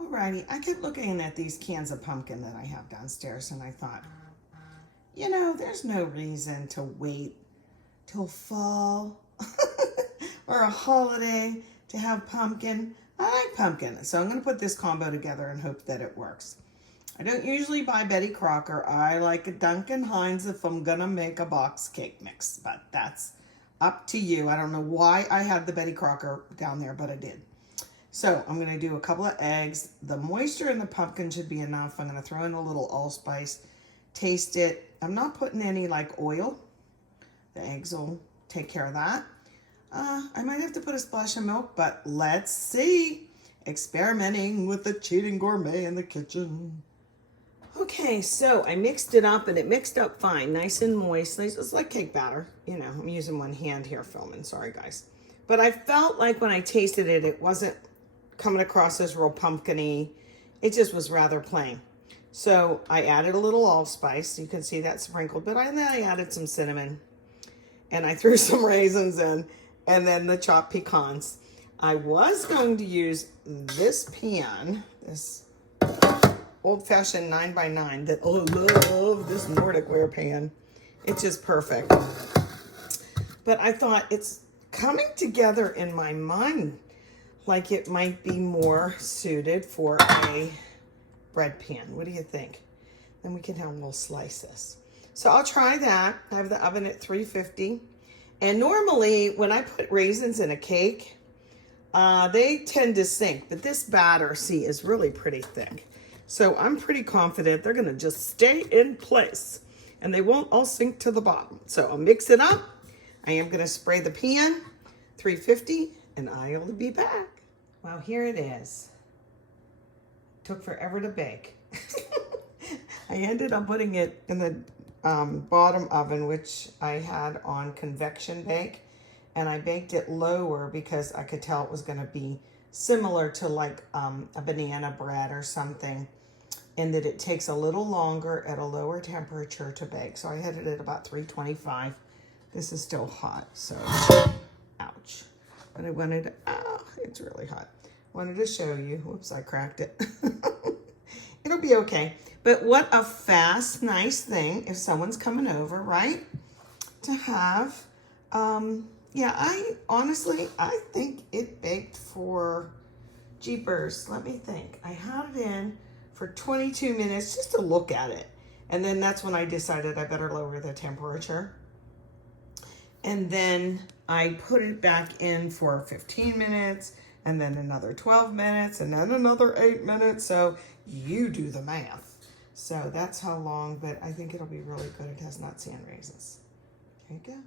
Alrighty, I kept looking at these cans of pumpkin that I have downstairs and I thought, you know, there's no reason to wait till fall or a holiday to have pumpkin. I like pumpkin, so I'm going to put this combo together and hope that it works. I don't usually buy Betty Crocker. I like a Duncan Hines if I'm going to make a box cake mix, but that's up to you. I don't know why I had the Betty Crocker down there, but I did. So I'm going to do a couple of eggs. The moisture in the pumpkin should be enough. I'm going to throw in a little allspice, taste it. I'm not putting any like oil. The eggs will take care of that. I might have to put a splash of milk, but let's see. Experimenting with the cheating gourmet in the kitchen. Okay, so I mixed it up and it mixed up fine, nice and moist. It's like cake batter. You know, I'm using one hand here filming, sorry guys. But I felt like when I tasted it, it wasn't coming across as real pumpkin-y. It just was rather plain. So I added a little allspice. You can see that sprinkled, but then I added some cinnamon and I threw some raisins in and then the chopped pecans. I was going to use this pan, this old-fashioned 9x9 that, oh, I love this Nordic ware pan. It's just perfect. But I thought it's coming together in my mind like it might be more suited for a bread pan. What do you think? Then we can have little slices. So I'll try that. I have the oven at 350. And normally when I put raisins in a cake, they tend to sink, but this batter, see, is really pretty thick. So I'm pretty confident they're gonna just stay in place and they won't all sink to the bottom. So I'll mix it up. I am gonna spray the pan, 350, and I'll be back. Well, here it is. Took forever to bake. I ended up putting it in the bottom oven, which I had on convection bake, and I baked it lower because I could tell it was gonna be similar to like a banana bread or something, and that it takes a little longer at a lower temperature to bake. So I had it at about 325. This is still hot, so ouch. But I wanted, it's really hot. Wanted to show you, whoops, I cracked it. It'll be okay. But what a fast, nice thing if someone's coming over, right? To have, yeah, I think it baked for, jeepers, let me think. I had it in for 22 minutes just to look at it. And then that's when I decided I better lower the temperature. And then I put it back in for 15 minutes and then another 12 minutes and then another 8 minutes. So you do the math. So that's how long, but I think it'll be really good. It has nuts and raisins. There you go.